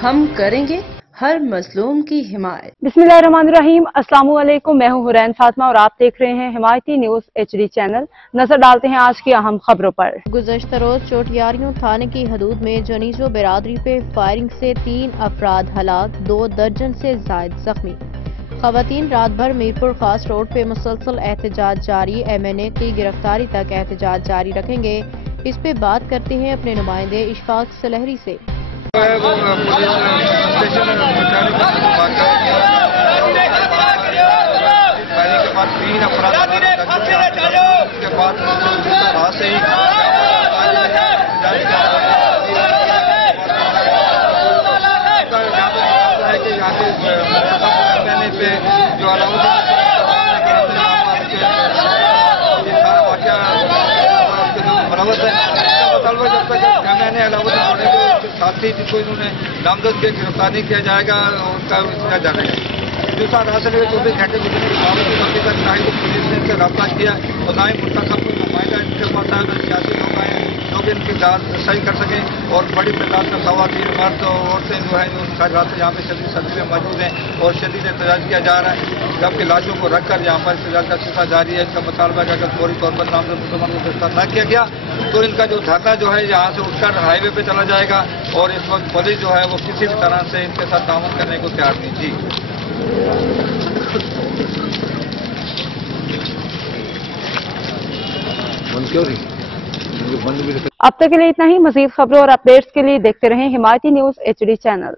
हम करेंगे हर मजलूम की हिमायत। बिस्मिल्लाहिर्रहमानिर्रहीम। अस्सलाम वालेकुम। मैं हूं हुरैन फातिमा और आप देख रहे हैं हिमायती न्यूज HD चैनल। नजर डालते हैं आज की अहम खबरों पर। गुज़श्ता रोज चोटियारियों थाने की हदूद में जनीजो बिरादरी पे फायरिंग से 3 अफराद हलाक, 2 दर्जन से जायद जख्मी। खवातीन रात भर मीरपुर खास रोड पे मुसलसल एहतजाज जारी। MNA की गिरफ्तारी तक एहतजाज जारी रखेंगे। इस पे बात करते हैं अपने नुमाइंदे इशफाक सलहरी से। जब तक मैंने अलाउद्दीन होने के साथ ही जिसको इन्होंने नामजद के गिरफ्तार नहीं किया जाएगा उनका किया जाएगा। दूसरा रात से 24 घंटे गुजरने के बावजूद अभी तक ना ही तो पुलिस ने इनसे रब्ता किया और ना ही मुंतखब कोई नुमाइंदा इनके पास आए सियासी लोग आए जो कि इनकी जान सही कर सकें। और बड़ी तादाद में खवातीन मर्द और औरतें जो है सारी रात यहाँ पे शदीद सर्दी में मौजूद हैं और शदीद एहतजाज किया जा रहा है। जबकि लाशों को रखकर यहाँ पर एहतजाज का सिलसिला जारी है। इसका मुतालबा है कि अगर फौरी तौर पर नामजद मुसलमान को गिरफ्तार न किया गया तो इनका जो धरना जो है यहाँ से उठकर हाईवे पे चला जाएगा। और इस वक्त पुलिस जो है वो किसी भी तरह से इनके साथ ताउन करने को तैयार नहीं थी। अब तक के लिए इतना ही। मजीद खबरों और अपडेट्स के लिए देखते रहें हिमायती न्यूज HD चैनल।